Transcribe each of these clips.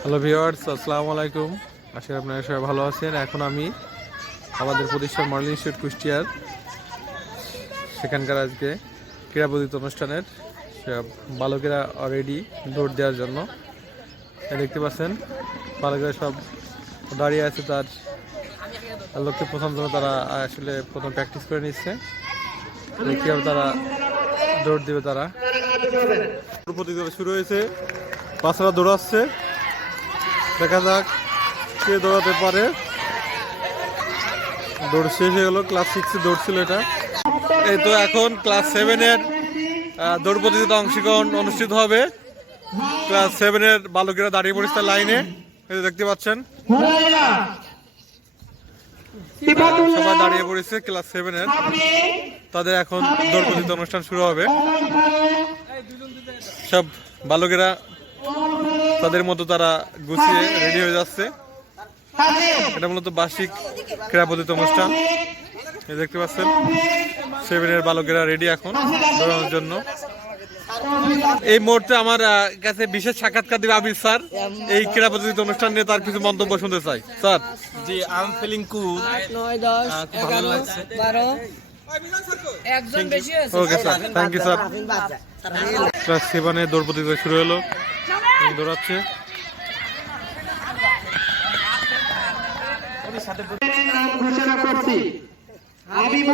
Hello viewers আসসালামু আলাইকুম আশা আপনারা সবাই ভালো আছেন। এখন আমি আমাদের প্রতিষ্ঠান মডেল ইনস্টিটিউট কুষ্টিয়ার সেখানকার আজকে ক্রীড়া প্রতিযোগিতা অনুষ্ঠানের বালকেরা অলরেডি দৌড় দেওয়ার জন্য। দেখতে পাচ্ছেন, বালকেরা সব দাঁড়িয়ে আছে তার লক্ষ্যে। প্রথম জন্য তারা আসলে প্রথম প্র্যাকটিস করে নিচ্ছে। কীভাবে তারা দৌড় দেবে তারা। প্রতিযোগিতা শুরু হয়েছে। বাচ্চারা দৌড়াচ্ছে। দেখা যাক কে দৌড়াতে পারে। দৌড় শেষ হয়ে গেলো ক্লাস সিক্সে দৌড়ছিল এটা। এই তো এখন ক্লাস সেভেনের দৌড় প্রতিযোগিতা অংশগ্রহণ অনুষ্ঠিত হবে। ক্লাস সেভেনের বালকেরা দাঁড়িয়ে পড়েছে লাইনে দেখতে পাচ্ছেন। সবাই দাঁড়িয়ে পড়েছে ক্লাস সেভেনের তাদের এখন দৌড় প্রতিযোগিতা অনুষ্ঠান শুরু হবে। সব বালকেরা তাদের মতো তারা গুছিয়ে রেডি হয়ে যাচ্ছে এটা মূলত বার্ষিক ক্রীড়াপতিত অনুষ্ঠান দেখতে পাচ্ছেন সেভেনের বালকেরা রেডি এখন দৌড়ানোর জন্য এই মুহূর্তে আমার কাছে বিশেষ সাক্ষাৎকার দিবে আবির স্যার এই ক্রীড়া প্রতিযোগিতা অনুষ্ঠান নিয়ে তার কিছু মন্তব্য শুনতে চাই স্যার জি আই এম ফিলিং কুল একজন বেশি আছে okay sir thank you sir class সেভেনে দৌড় প্রতিযোগিতা শুরু হলো দৌড়াচ্ছে।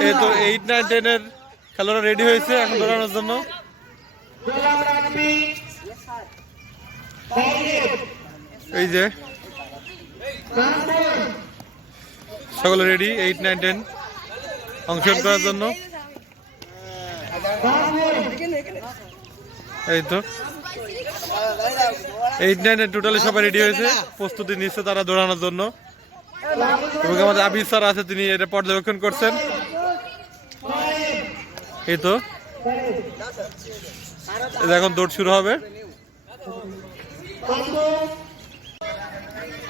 এই তো এইট নাইন টেনের খেলোয়াড়রা রেডি হয়েছে এখন দৌড়ানোর জন্য। এই যে সকলে রেডি এইট নাইন টেন অংশগ্রহণ করার জন্য। এই তো। এইট নাইনের টোটালি সবাই রেডি হয়েছে। প্রস্তুতি নিচ্ছে তারা দৌড়ানোর জন্য। এবং আমাদের আবির স্যার আছে, তিনি এটা পর্যবেক্ষণ করছেন। এই তো। এখন দৌড় শুরু হবে।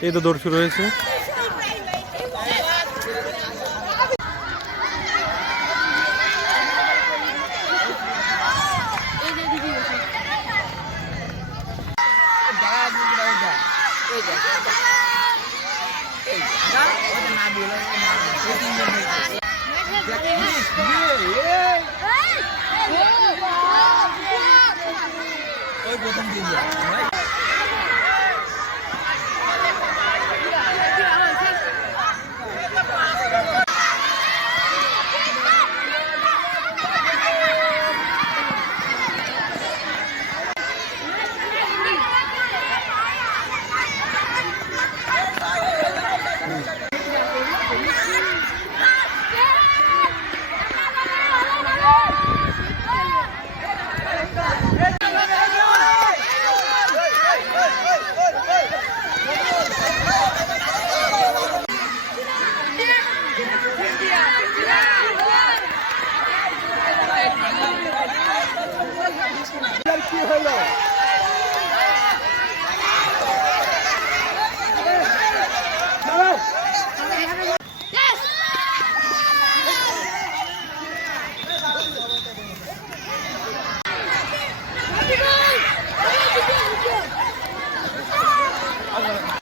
এই তো দৌড় শুরু হয়েছে। 哎，我怎么进不来？